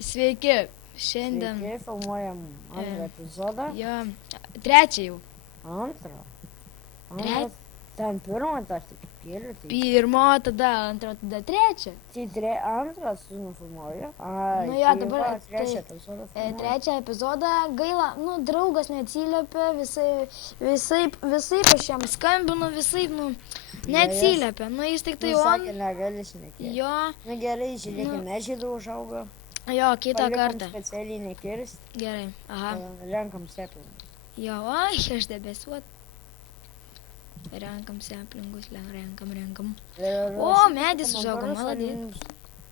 Sveiki, šiandien. Sveiki, filmuojam antrą epizodą. Jo, trečią jau. Antrą. Antras. Ten pirmą tą tik kėlė. Pirmo, tada antro, tada trečią. Tai antras tu nufilmuoji. Nu jo, dabar trečią epizodą filmuoji. Trečią epizodą gaila, draugas neatsiliepia, visai aš jam skambinu, visai, neatsiliepia. Jis tik tai Sakė, negali šnekėti. Jo. Na gerai, žiūrėkime, medžiai užaugo. Jo, kitą Palikom kartą. Specialiai nekirsti. Gerai, aha. Renkam seplingus. Jo, aš debesuot. Renkam seplingus, renkam. O, medis užaugo, maladėt.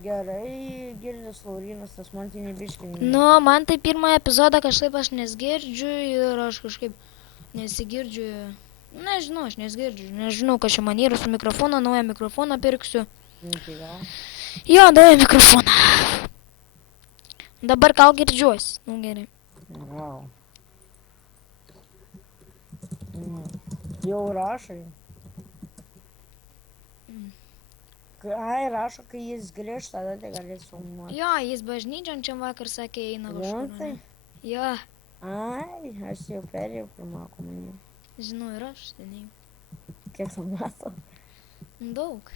Gerai, Girdis Laurinas, tas man tai nebiškinė. Man tai pirmą epizodą kažkaip aš nesgirdžiu ir aš kažkaip nesigirdžiu. Nežinau, aš nesgirdžiu. Nežinau, kas čia man yra su mikrofoną, naują mikrofoną pirksiu. Tai gal. Jo, naują mikrofoną. Dabar gal girdžiuosi. Gerai. Gal. Jau rašai. Ai, rašo, kai jis grįž, tada tai galės filmuoti. Jo, jis bažnyčion čia vakar sakė, eina kažkur. Rimtai? Jo. Ai, aš jau perėjau pirmą komuniją. Žinau, ir aš seniai. Kiek tu metų? Daug.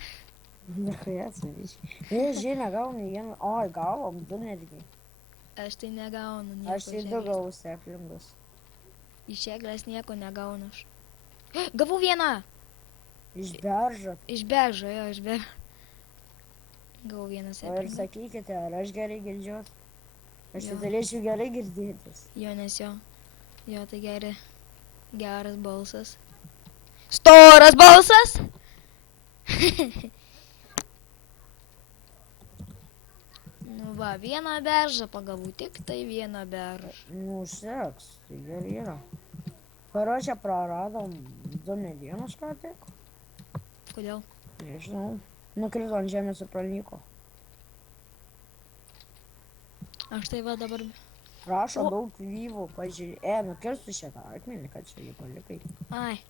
Nechujas, biškai. Žinia, gavom nei vieną. Oi, gavom, du netgi. Aš tai negaunu nieko. Aš tai du gavau seplingus. Iš eglės nieko negaunu aš. Gavau vieną. Iš beržo. Iš beržo, jo, iš beržo. Gavau vieną O ir seplingą. sakykite, ar aš gerai girdžiuos? Aš Jo. tai galėčiau gerai girdėtis. Jo, nes jo. Jo, tai geras balsas. Storas balsas! Va, vieną beržą pagavau, tik tai vieną beržą. Seks, tai gerai yra. Karočią praradom du medienos ką tik. Kodėl? Nežinau. Nukrito ant žemės ir pranyko. Aš tai va dabar... Rašo O. daug vyvų, pažiūrė. Nukirstu šitą akmenį, kad čia jį palikai. Ai.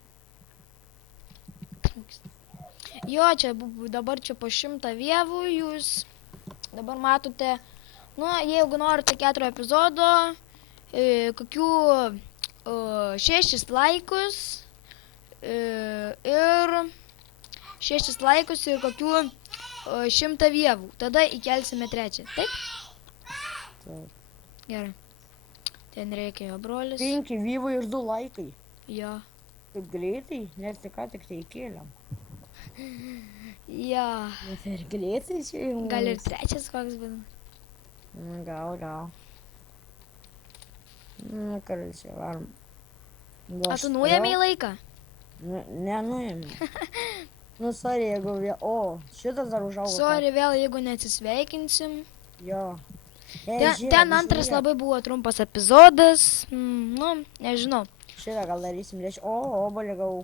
Jo, čia dabar čia po 100 vievų jūs dabar matote, jeigu norite 4 epizodo, kokių 6 laikus ir 6 laikus ir kokių 100 vievų. Tada įkelsime trečią. Taip? Taip. Gerai. Ten reikia jo brolis. 5 vyvų ir 2 laikai. Jo. Taip greitai, nes tik ką tik tai įkėlėm. Jo. Nes ir greitai čia jau. Gal ir trečias koks būtų. Gal. Karočią, varom. A tu nuėmė į laiką? Nenuėmė. Sorry, jeigu vėl... O, šitas dar užaugo. Sorry vėl, jeigu neatsisveikinsim. Jo. Ten antras labai buvo trumpas epizodas. Nežinau. Šitą gal darysim lėčiau. O, obolį gavau.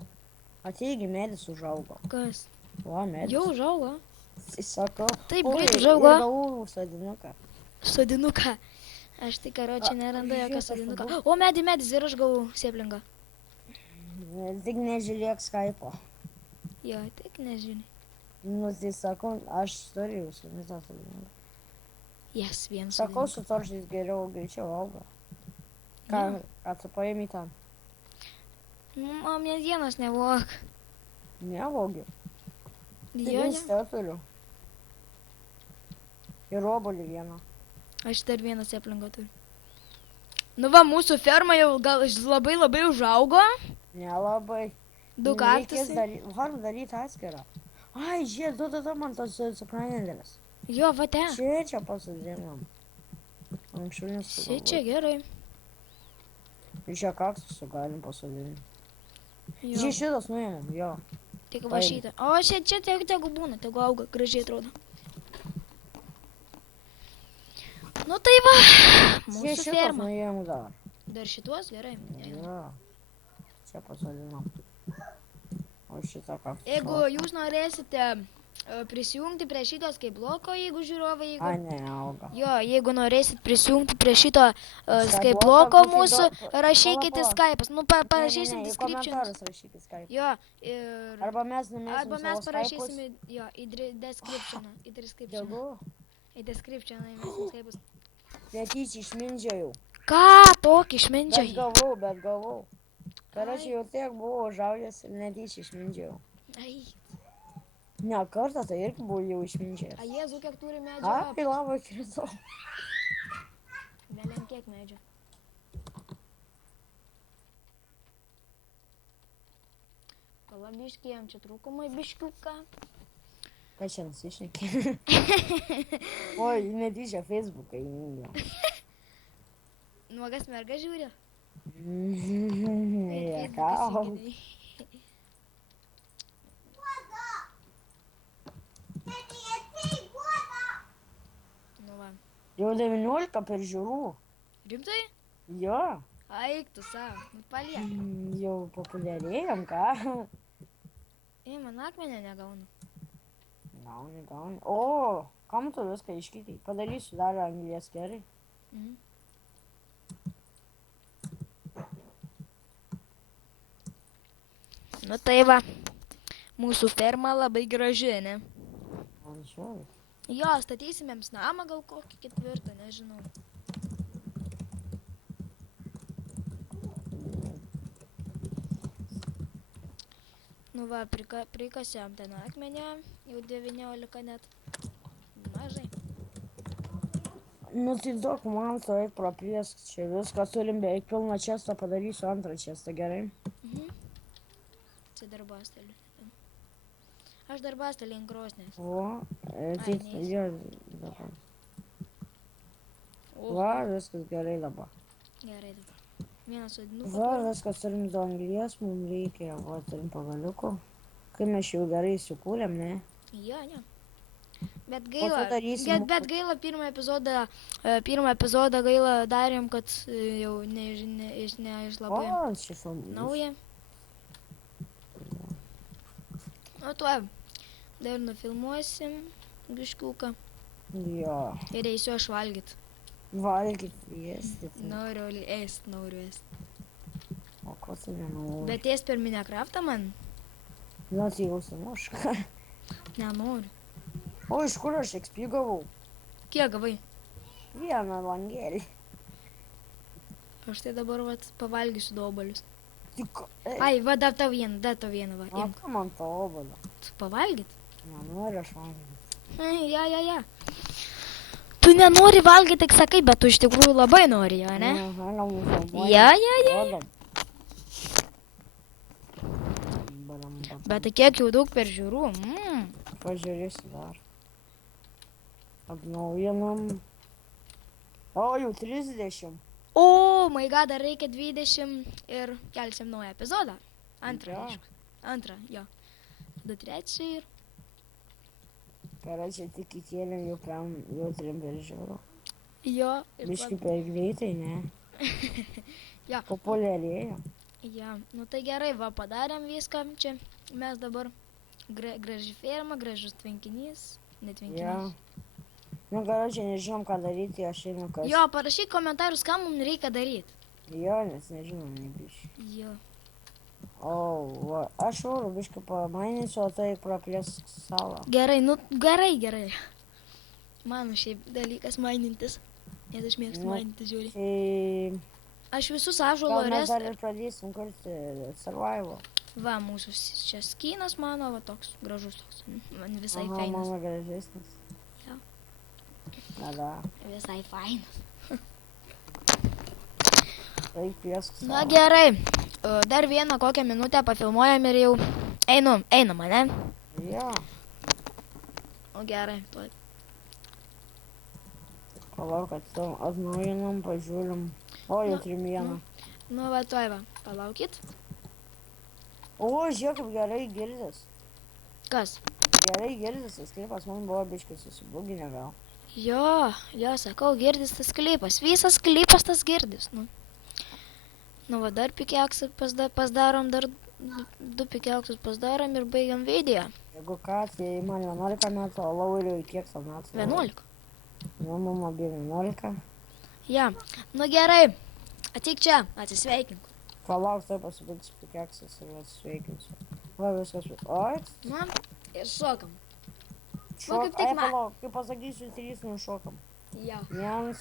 Ateigi, medis užaugo. Kas? O, medis. Jau užaugo. Sakau. Taip, greit užaugo. Ir gavau sodinuką. Sodinuką. Aš tai karočią nerandu jokio sodinuką. O, medis ir aš gavau sėplingą. Tik nežiūrėk Skype'o. Jo, tik nežinai. Tai sakau, aš turėjau su visą sodinuką. Jas, vienas Sakau, su toršiais geriau, greičiau auga. Ką tu paėmė ten? O, medienos nevok. Nevogiu. Jo, ne. Turiu. Ir obolį vieną. Aš dar vieną sėplingą turiu. Va, mūsų ferma jau gal labai užaugo. Nelabai. 2 kaktusai. Varom daryti atskirą. Ai, žiūrėk, duoda man tos cukranendėlės. Jo, va ten. Čia pasodinam. Anksčiau nesugalvojau. Čia gerai. Ir čia kaktusų galim pasodinti. Jo. Šitas nuėmėm, jo. Tik va šitą. O čia tegu būna, tegu auga, gražiai atrodo. Tai va, mūsų Šitas ferma. nuėmėm dar. Dar šituos gerai. Jo. Čia pasodinam. O šitą kaktusą. Jeigu jūs norėsite prisijungti prie šito Skype bloko, jeigu žiūrovai, Ai, ne, auga. Jo, jeigu norėsit prisijungti prie šito Skype bloko mūsų, rašykite Skype'as. Parašysim Į description. komentarus rašykit Skype. Jo, ir... Arba mes numėsim savo parašysime, jo, į descriptioną. Į descriptioną. Degu. Į descriptioną įmesim Skype'us. Netyčia išmindžiojau. Ką tokį išmindžiai? Bet gavau. Karočiui jau tiek buvau užaugęs ir netyčia išmindžiojau. Ai, Ne, kartą tai irgi buvau jau išmindžiojęs. a Jėzau, kiek turi medžio. Ai, labai kritau. Vėliam kiek medžio. Palabiški, jam čia trūkumai biškiuką. Ką čia nusišnekė? Oi, netyčia Facebooką įjungiau. Nuogas merga žiūri. Niekau. Nu va. Jau 19 per žiūrų. Rimtai? Jo. Aik tu savo. Nu paliek. Jau populiarėjom, ką? Ei, man akmenė negaunu. Gauni. O, kam tu viską iškitei? Padarysiu dar anglies gerai. Mhm. Nu tai va. Mūsų ferma labai graži, ne? Man žiūri. Jo, statysimėms namą gal kokį 4, nežinau. Nu va, prikasėm ten akmenę, jau 19 net. Mažai. Nu tai duok man to eik praplėsk čia viską, turim beveik pilną čestą, padarysiu antrą čestą, gerai? Mhm. Čia darbastelį. Aš darbastelį ant krosnės. O, Ai, jo, dabar. Va, viskas gerai dabar. Gerai dabar. Vienas sodinukas. Va, viskas turim du anglies, mums reikia, va, turim pagaliukų. Kai mes jau gerai įsikūrėm, ne? Jo. Bet O gaila, tu darysi bet gaila pirmą epizodą gaila darėm, kad jau iš labai O, čia filmas. nauja. O tuo dar nufilmuosim biškiuką Jo, ir eisiu aš valgyt. valgyt, viesti. Noriu ėst. O ko tu nenori? Bet ės per Minecraftą man? Nu, tai jau sumušk. Nenoriu. O, iš kur aš XP gavau? Kiek gavai? Vieną langelį. Aš tai dabar vat pavalgysiu dobalius. Tik, Ai, va, dar tau vieną, va. o Imk. ką man to obalio? Tu pavalgyt? Nenoriu aš valgyti. Ja. Tu nenori valgyti, tik sakai, bet tu iš tikrųjų labai nori, jo, ne? Aha, gal nufilmuoji. Ja. Rodom. Baram. Bet tai kiek jau daug per žiūrų. Pažiūrėsiu dar. Atnaujinam. O, jau 30. O, my god, dar reikia 20 ir kelsim naują epizodą. Antrą, Jo. aišku. Antrą, jo. 2-3 ir... Karočią tik įkėlėm jau turim per žiūrų. Jo. ir Biškai per greitai, ne? Jo. Populiarėjo. Ja, nu tai gerai, va, padarėm viską čia. Mes dabar graži ferma, gražus tvenkinys. Ne Jo. tvenkinys. Nu, karočią nežinom, ką daryti, aš einu kas. Jo, parašyk komentarus, ką mums reikia daryti. Jo, nes nežinom, nebiškai. Jo. O, va, aš oro biškai pamainysiu, o tai praplėsk salą. Gerai, nu gerai. Mano šiaip dalykas mainintis. Nes aš mėgstu Nu, mainintis, žiūri. Tai Aš visus ąžuolo gal mes res... dar ir pradėsim kurti survival. Va, mūsų čia skinas mano, va toks gražus toks. Man visai Aha, fainas. mano gražesnis. Jo. Tada, Visai fainas. tai plėsk salą. Na gerai. Dar vieną kokią minutę pafilmuojam ir jau einam, ne? Jo, O gerai, tuoj. palauk, kad atnaujinam, pažiūrim. O, jau Nu, turim vieną. Nu va, tuoj va, palaukit. O, žiūrėk, kaip gerai girdės. Kas? Gerai girdės, tas klipas man buvo biškai susibuginę gal. Jo, sakau, girdis tas klipas. Visas klipas tas girdis, nu. Nu va, dar pikeksą pasdarom, dar 2 pikeksus pasdarom ir baigiam video. Jeigu ką, tai man 11 metų, o Lauriui kiek tau metų? 11. Nu, mama apie 11. Ja, nu gerai. Ateik čia, atsisveikink. Palauk, tai pasibaigs pikeksas ir atsveikinsiu. Va, viskas. Oi, Nu, ir šokam. šok. kaip tik Ai, man- palauk, kai pasakysiu 3, nušokam. Ja. 1,